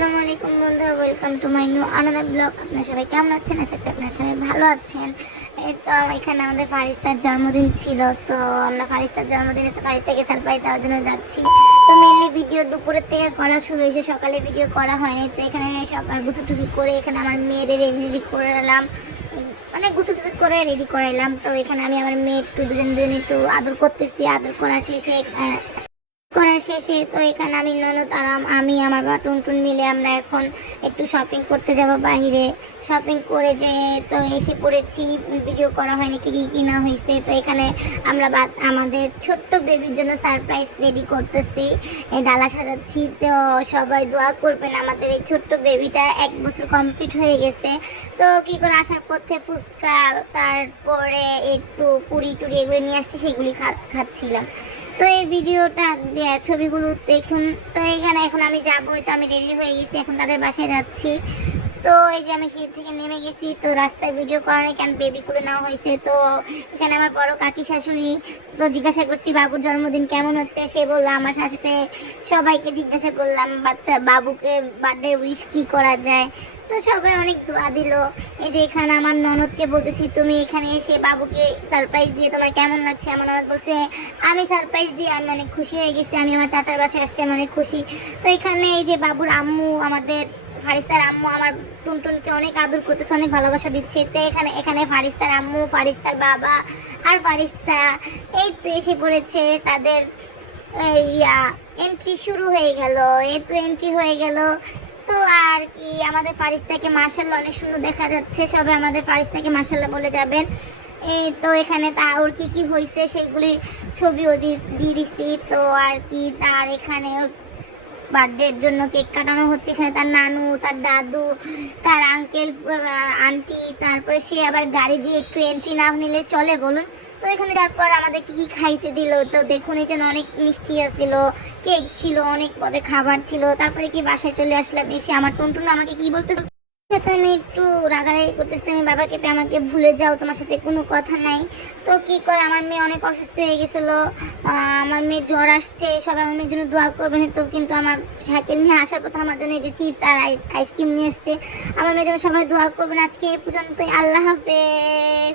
আসসালামু আলাইকুম বন্ধুরা, welcome to my new another blog. আপনারা সবাই কেমন আছেন? আশা করি আপনারা সবাই ভালো আছেন। এই তো এখানে আমাদের ফারিস্তার জন্মদিন ছিল, তো আমরা ফারিস্তার জন্মদিনে ফারিস্তাকে সারপ্রাইজ দেওয়ার জন্য যাচ্ছি। তো মেনলি ভিডিও দুপুরের থেকে করা শুরু হয়েছে, সকালে ভিডিও করা হয়নি। তো এখানে সকাল গোসল টুসল করে এখানে আমার মেয়েদের রেডি করালাম, মানে গোসল টুসল করে রেডি করাইলাম। তো এখানে আমি আমার মেয়ে একটু দুজন একটু আদর করতেছি। আদর করার শেষে তো এখানে আমি ননদ আর আমি আমার বা টুনটুন মিলে আমরা এখন একটু শপিং করতে যাব বাহিরে। শপিং করে যে তো এসে পড়েছি, ভিডিও করা হয়নি কি কি কিনা হয়েছে। তো এখানে আমরা আমাদের ছোট্ট বেবির জন্য সারপ্রাইজ রেডি করতেছি, ডালা সাজাচ্ছি। তো সবাই দোয়া করবেন, আমাদের এই ছোট্ট বেবিটা 1 বছর কমপ্লিট হয়ে গেছে। তো কি করে আসার পথে ফুচকা, তারপরে একটু পুরি টুরি এগুলো নিয়ে আসছি, সেগুলি খাচ্ছিলাম। তো এই ভিডিওটা ছবিগুলো দেখুন। তো এখানে এখন আমি যাবো, তো আমি রেডি হয়ে গেছি, এখন তাদের বাসায় যাচ্ছি। তো এই যে আমি সিঁড়ি থেকে নেমে গেছি, তো রাস্তায় ভিডিও করার কেন বেবিগুলো নেওয়া হয়েছে। তো এখানে আমার বড় কাকি শাশুড়ি, তো জিজ্ঞাসা করছি বাবুর জন্মদিন কেমন হচ্ছে। সে বললো আমার শাশুড়ি সবাইকে জিজ্ঞাসা করলাম বাচ্চা বাবুকে বার্থডে উইশ কি করা যায়। তো সবাই অনেক দোয়া দিল। এই যে এখানে আমার ননদকে বলতেছি তুমি এখানে এসে বাবুকে সারপ্রাইজ দিয়ে তোমার কেমন লাগছে। আমার ননদ বলছে আমি সারপ্রাইজ দিয়ে আমি অনেক খুশি হয়ে গেছি, আমি আমার চাচার বাসায় আসছি, আমি অনেক খুশি। তো এখানে এই যে বাবুর আম্মু, আমাদের ফারিস্তার আম্মু আমার টুনটুনকে অনেক আদর করতেছে, অনেক ভালোবাসা দিচ্ছে। তো এখানে ফারিস্তার আম্মু, ফারিস্তার বাবা আর ফারিস্তা এই তো এসে পড়েছে। তাদের এন্ট্রি শুরু হয়ে গেল, এই তো এন্ট্রি হয়ে গেল। তো আর কি আমাদের ফারিস্তাকে মাশাআল্লাহ অনেক সুন্দর দেখা যাচ্ছে, সবাই আমাদের ফারিস্তাকে মাশাআল্লাহ বলে যাবেন। এই তো এখানে ওর কি কি হয়েছে সেগুলি ছবিও দিয়ে দিচ্ছি। তো আর কি তার এখানে বার্থডের জন্য কেক কাটানো হচ্ছে। এখানে তার নানু, তার দাদু, তার আঙ্কেল, আন্টি, তারপরে সে আবার গাড়ি দিয়ে একটু এন্ট্রি না নিলে চলে বলুন। তো এখানে তারপর আমাদের কি কি খাইতে দিল। তো দেখুন এই যেন অনেক মিষ্টি আসছিল, কেক ছিল, অনেক পদের খাবার ছিল। তারপরে কি বাসায় চলে আসলাম, এসে আমার টুনটুন আমাকে কি বলতেছে, আমি একটু রাগারাগি করতেছি, তুমি বাবাকে পেয়ে আমাকে ভুলে যাও, তোমার সাথে কোনো কথা নাই। তো কি করে আমার মেয়ে অনেক অসুস্থ হয়ে গেছিলো, আমার মেয়ে জ্বর আসছে, সবাই আমার মেয়ের জন্য দোয়া করবেন। তো কিন্তু আমার সাইকেল নিয়ে আসার পথে আমার জন্য এই যে চিপস আর আইসক্রিম নিয়ে এসছে, আমার মেয়ের জন্য সবাই দোয়া করবেন। আজকে এই পর্যন্তই, আল্লাহ হাফেজ।